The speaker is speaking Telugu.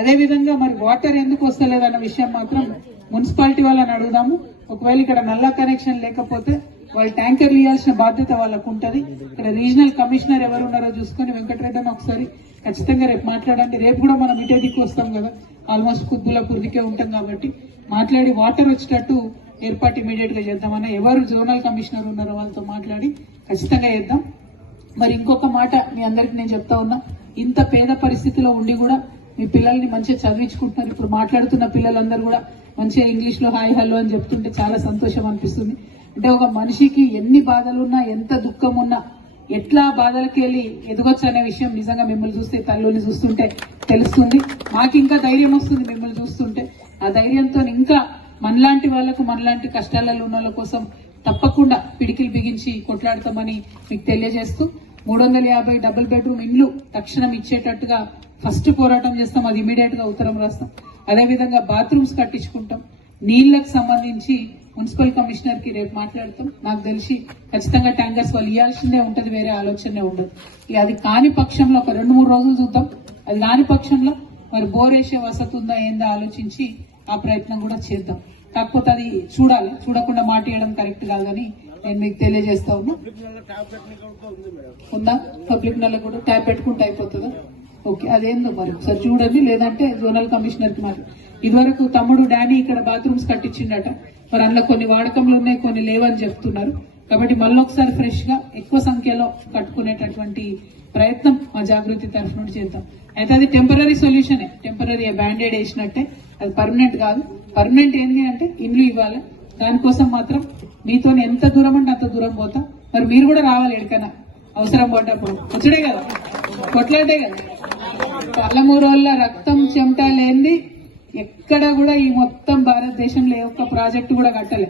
అదే విధంగా మరి వాటర్ ఎందుకు వస్తలేదన్న విషయం మాత్రం మున్సిపాలిటీ వాళ్ళని అడుగుదాము. ఒకవేళ ఇక్కడ నల్లా కనెక్షన్ లేకపోతే వాళ్ళు ట్యాంకర్లు ఇవ్వాల్సిన బాధ్యత వాళ్ళకు ఉంటది. ఇక్కడ రీజనల్ కమిషనర్ ఎవరు ఉన్నారో చూసుకొని వెంకటరెడ్డి అని ఒకసారి ఖచ్చితంగా రేపు మాట్లాడండి. రేపు కూడా మనం ఇటే దిక్కు వస్తాం కదా, ఆల్మోస్ట్ కుద్బులాపూర్దికే ఉంటాం కాబట్టి మాట్లాడి వాటర్ వచ్చేటట్టు ఏర్పాటు ఇమీడియట్ గా చేద్దామన్నా. ఎవరు జోనల్ కమిషనర్ ఉన్నారో వాళ్ళతో మాట్లాడి ఖచ్చితంగా చేద్దాం. మరి ఇంకొక మాట మీ అందరికి నేను చెప్తా ఉన్నా, ఇంత పేద పరిస్థితిలో ఉండి కూడా మీ పిల్లల్ని మంచిగా చదివించుకుంటున్నారు. ఇప్పుడు మాట్లాడుతున్న పిల్లలందరూ కూడా మంచిగా ఇంగ్లీష్ లో హాయ్ హలో అని చెప్తుంటే చాలా సంతోషం అనిపిస్తుంది. అంటే ఒక మనిషికి ఎన్ని బాధలున్నా, ఎంత దుఃఖం ఉన్నా, ఎట్లా బాధలకి వెళ్ళి ఎదగొచ్చు అనే విషయం నిజంగా మిమ్మల్ని చూస్తే, తల్లుని చూస్తుంటే తెలుస్తుంది. మాకు ఇంకా ధైర్యం వస్తుంది మిమ్మల్ని చూస్తుంటే. ఆ ధైర్యంతో ఇంకా మనలాంటి వాళ్లకు, మనలాంటి కష్టాలలో ఉన్న వాళ్ళ కోసం తప్పకుండా పిడికిలు బిగించి కొట్లాడతామని మీకు తెలియజేస్తూ 350 డబుల్ బెడ్రూమ్ ఇండ్లు తక్షణం ఇచ్చేటట్టుగా ఫస్ట్ పోరాటం చేస్తాం. అది ఇమీడియట్ గా ఉత్తరం రాస్తాం. అదేవిధంగా బాత్రూమ్స్ కట్టించుకుంటాం. నీళ్లకు సంబంధించి మున్సిపల్ కమిషనర్ కి రేపు మాట్లాడతాం. నాకు తెలిసి ఖచ్చితంగా ట్యాంకర్స్ వాళ్ళు ఇవ్వాల్సిందే ఉంటది, వేరే ఆలోచనే ఉండదు. ఇక అది కాని పక్షంలో ఒక 2-3 రోజులు చూద్దాం. అది కాని పక్షంలో మరి బోర్ వేసే వసతి ఉందా ఏందా ఆలోచించి ఆ ప్రయత్నం కూడా చేద్దాం. కాకపోతే అది చూడాలి, చూడకుండా మాట వేయడం కరెక్ట్ కాదని నేను మీకు తెలియజేస్తా ఉన్నా. ఉందా పబ్లిక్ నెల కూడా ట్యాప్ పెట్టుకుంటే అయిపోతుందా? ఓకే, అదేందో మరి ఒకసారి చూడండి. లేదంటే జోనల్ కమిషనర్ కి మరి ఇదివరకు తమ్ముడు డానీ ఇక్కడ బాత్రూమ్స్ కట్టించిండట. మరి అందులో కొన్ని వాడకంలో ఉన్నాయి, కొన్ని లేవని చెప్తున్నారు. కాబట్టి మళ్ళొకసారి ఫ్రెష్ గా ఎక్కువ సంఖ్యలో కట్టుకునేటటువంటి ప్రయత్నం మా జాగృతి తరఫు నుండి చేద్దాం. అయితే అది టెంపరీ సొల్యూషనే, టెంపరీ బ్యాండేడ్ వేసినట్టే, అది పర్మనెంట్ కాదు. పర్మనెంట్ ఏంటి అంటే ఇండ్లు ఇవ్వాలి. దానికోసం మాత్రం మీతో ఎంత దూరం అంటే అంత దూరం పోతా. మరి మీరు కూడా రావాలి ఎక్కడికైనా అవసరం పడ్డప్పుడు. వచ్చడే కదా, కొట్లాడే కదా. పాలమూరోళ్ళ రక్తం చెమట లేనిది ఎక్కడ కూడా ఈ మొత్తం భారతదేశంలో ఏ ఒక్క ప్రాజెక్టు కూడా కట్టలే.